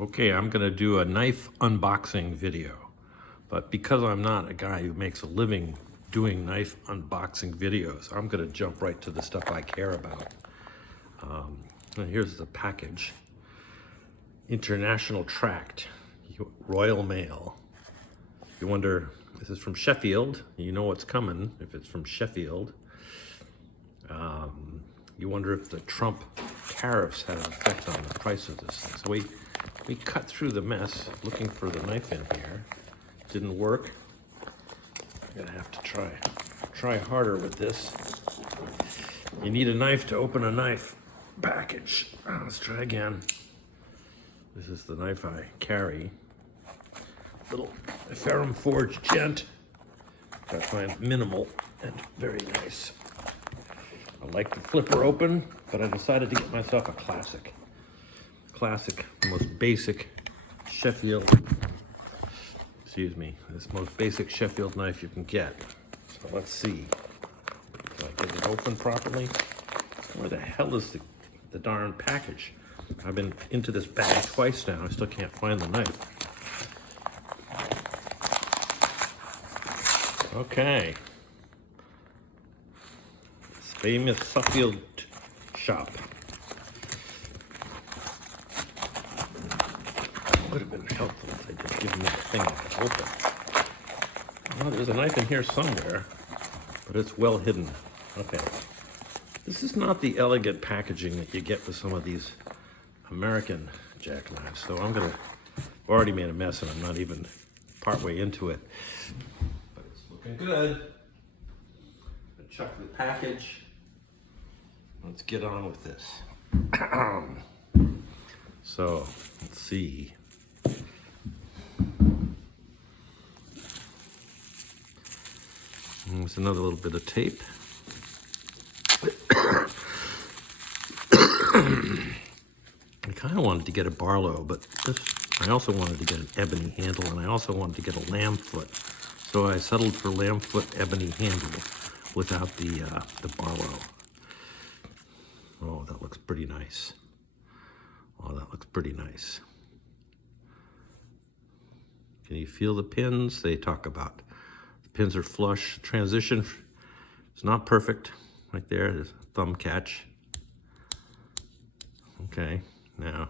Okay, I'm gonna do a knife unboxing video, but because I'm not a guy who makes a living doing knife unboxing videos, I'm gonna jump right to the stuff I care about. And here's the package. International Tract, Royal Mail. You wonder, this is from Sheffield. You know what's coming if it's from Sheffield. You wonder if the Trump tariffs had an effect on the price of this thing. So we cut through the mess looking for the knife in here. Didn't work. I'm gonna have to try harder with this. You need a knife to open a knife package. Let's try again. This is the knife I carry. Little ferrum forged gent, which I find minimal and very nice. I like the flipper open, but I decided to get myself a classic. Classic, most basic Sheffield, this most basic Sheffield knife you can get. So let's see. Do I get it open properly? Where the hell is the darn package? I've been into this bag twice now. I still can't find the knife. Okay. This famous Sheffield shop. Would have been helpful if they'd just given me the thing to open. Well, there's a knife in here somewhere, but it's well hidden. Okay. This is not the elegant packaging that you get with some of these American jackknives, so I've already made a mess and I'm not even partway into it. But it's looking good. I chuck the package. Let's get on with this. So, let's see. There's another little bit of tape. I kind of wanted to get a Barlow, but I also wanted to get an Ebony handle, and I also wanted to get a Lambsfoot. So I settled for Lambsfoot Ebony handle without the Barlow. Oh, that looks pretty nice. Oh, that looks pretty nice. Can you feel the pins? They talk about the pins are flush. Transition is not perfect. Right there, there's a thumb catch. Okay, now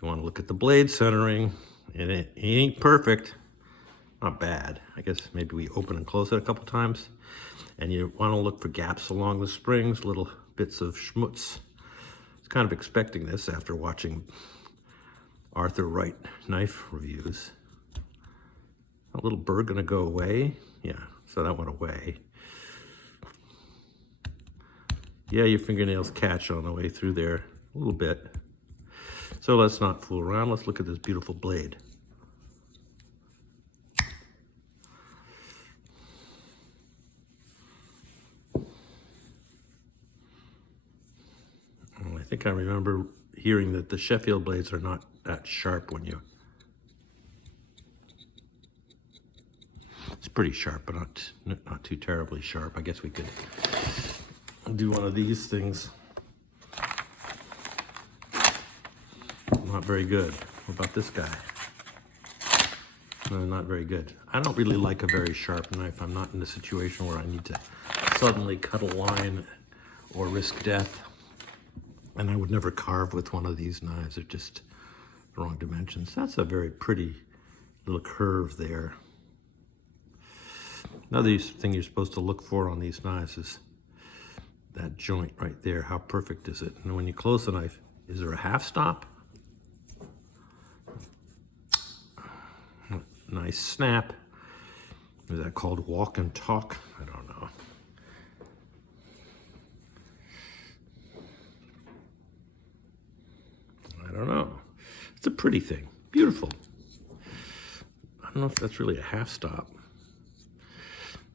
you want to look at the blade centering. It ain't perfect. Not bad. I guess maybe we open and close it a couple times. And you want to look for gaps along the springs, little bits of schmutz. I was kind of expecting this after watching Wright knife reviews. That little burr gonna go away? Yeah, so that went away. Yeah, your fingernails catch on the way through there a little bit. So let's not fool around. Let's look at this beautiful blade. I think I remember hearing that the Sheffield blades are not that sharp when you... It's pretty sharp, but not too terribly sharp. I guess we could do one of these things. Not very good. What about this guy? No, not very good. I don't really like a very sharp knife. I'm not in a situation where I need to suddenly cut a line or risk death. And I would never carve with one of these knives. They're just the wrong dimensions. That's a very pretty little curve there. Another thing you're supposed to look for on these knives is that joint right there. How perfect is it? And when you close the knife, is there a half stop? Nice snap. Is that called walk and talk? I don't know. I don't know. It's a pretty thing. Beautiful. I don't know if that's really a half stop.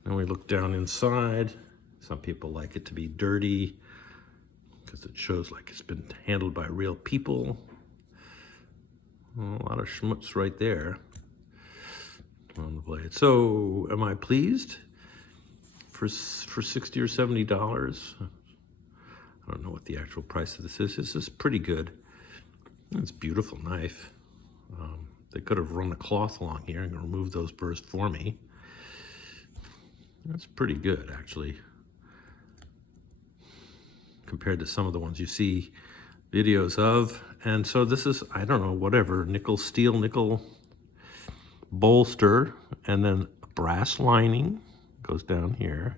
Then we look down inside. Some people like it to be dirty because it shows like it's been handled by real people. Well, a lot of schmutz right there on the blade. So, am I pleased for $60 or $70? I don't know what the actual price of this is. This is pretty good. It's a beautiful knife. They could have run a cloth along here and removed those burrs for me. That's pretty good, actually, compared to some of the ones you see videos of. And so this is, I don't know, whatever, steel nickel bolster, and then a brass lining goes down here.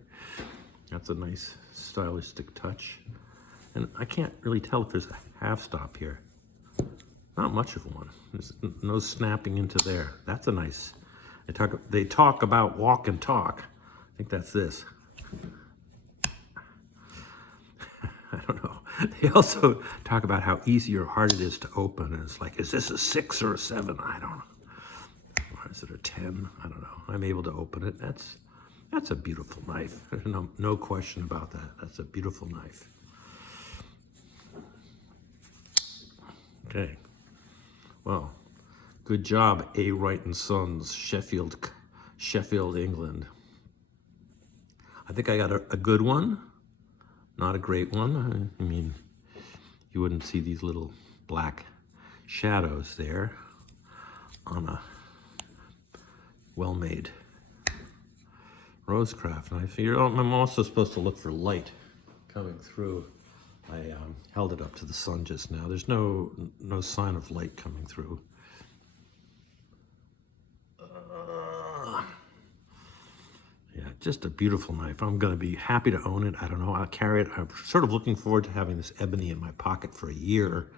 That's a nice stylistic touch. And I can't really tell if there's a half stop here. Not much of one. There's no snapping into there. That's a nice, they talk about walk and talk. I think that's this. I don't know. They also talk about how easy or hard it is to open. And it's like, is this a 6 or a 7? I don't know. Or is it a 10? I don't know. I'm able to open it. That's a beautiful knife. There's no question about that. That's a beautiful knife. Okay. Well, good job, A. Wright and Sons, Sheffield, England. I think I got a good one, not a great one. I mean, you wouldn't see these little black shadows there on a well-made Rosecraft knife. I'm also supposed to look for light coming through. I held it up to the sun just now. There's no sign of light coming through. Yeah, just a beautiful knife. I'm going to be happy to own it. I don't know. I'll carry it. I'm sort of looking forward to having this ebony in my pocket for a year,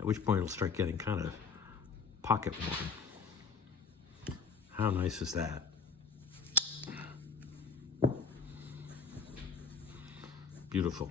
at which point it'll start getting kind of pocket worn. How nice is that? Beautiful.